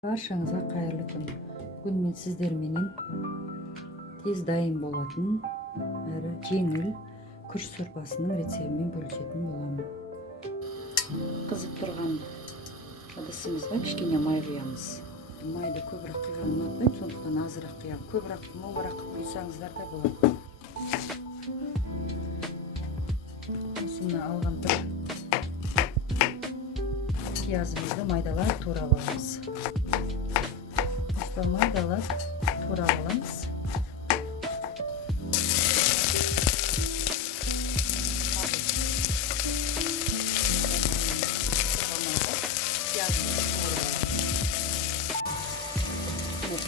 Баршаңызға қайырлы күн. Бүгін мен сіздерменен тез дайын болатын әрі жеңіл күріш сорпасының рецебімен бөлісетін боламын. Қызып тұрған ыдысымызға кішкене май құямыз. Майды көбірек құйған ұнатпаймын, сондықтан азырақ құямын. Көбірек, молырақ құйсаңыздар да болады. Осыны алған бір пиязымызды майдалап турап аламыз. Майдалап турап аламыз.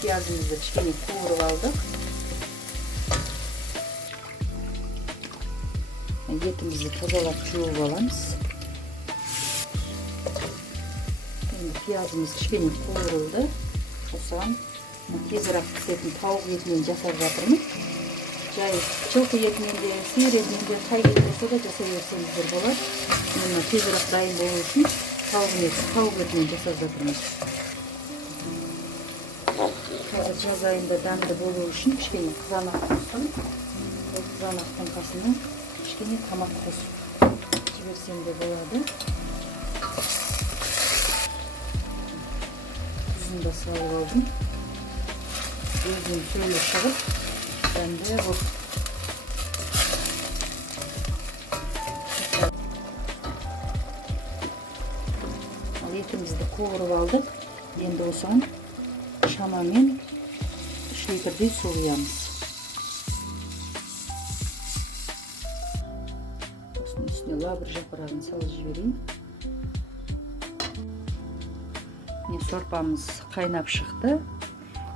Piyazımızı kişkene kavurып aldık. Etimizi tozalap жуып alamız. Şimdi piyazımız kişkene kavuruldu. Осыған тезірек пісетін тауық етінен жасап жатырмын. Жай жылқы етінен де, сиыр етінен де, қай ет болса да жасай берсеңіздер болады. Мына тезірек дайын болу үшін тауық етінен жасап жатырмын. Қазір жаз айында дәмді болу үшін кішкене қызанақ қостым. Ол қызанақтың қасына кішкене тамақ қосып жіберсем де болады. Da salып алдым. Өзінің сөлі шығып, дәмді болып. Ал етімізді қуырып алдық. Енді осыған шамамен 3 литрдей су құямыз. Осының үстіне лавр жапырағын салып жіберейін. Сорпамыз қайнап шықты.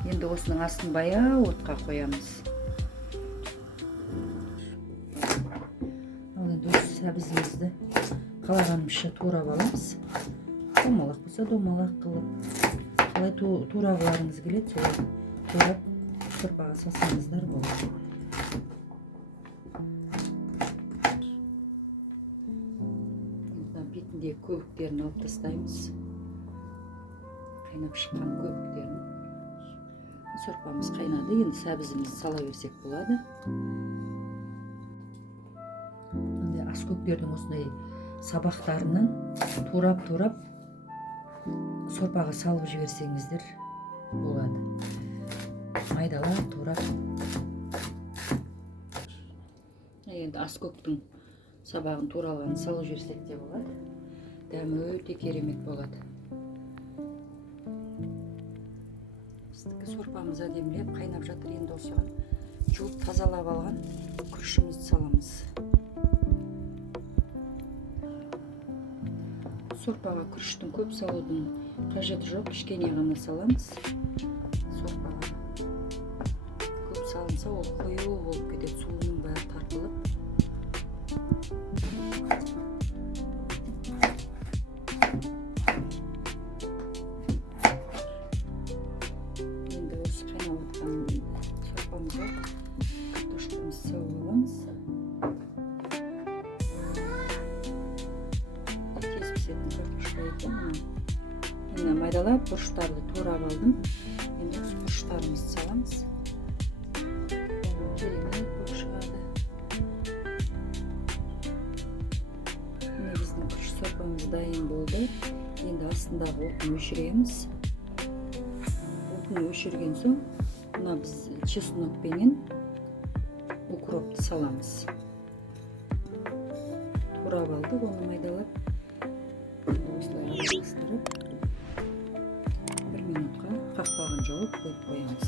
Енді осының астын баяу отқа қоямыз. Ал енді осы сәбізімізді қалағанымызша турап аламыз. Домалақ болса домалақ қылып, қалай турағыларыңыз келеді, солай турап сорпаға салсаңыздар болады. Бетіндегі көбіктерін алып тастаймыз. Қайнап шыққан көбіктерін. Сорпамыз қайнады, енді сәбізімізді сала берсек болады. Аскөктердің осындай сабақтарының турап сорпаға салып жіберсеңіздер болады. Майдалап турап. Енді аскөктің сабағын туралғанын салып жіберсек те болады. Дәмі өте керемет болады. Сорпамыз әдемілеп қайнап жатыр. Енді осыған жуып тазалап алған күрішімізді саламыз. Сорпаға күріштің көп салудың қажеті жоқ, кішкене ғана саламыз. Сорпаға көп салынса ол қою болып кетеді, суының бәрі тартылып. Сорпамызға картошкамызды салып аламыз. Тез пісетін картошка екен. Мына майдалап бұрыштарды турап алдым. Енді бұрыштарымызды саламыз. Керемет болып шығады. Міне біздің күріш сорпамыз дайын болды. Енді астындағы отын өшіреміз. Отын өшірген соң мына біз чеснокпенен укропты саламыз. Турап алдық, оны майдалап осылай араластырып 1 минутқа қақпағын жауып қойып қоямыз.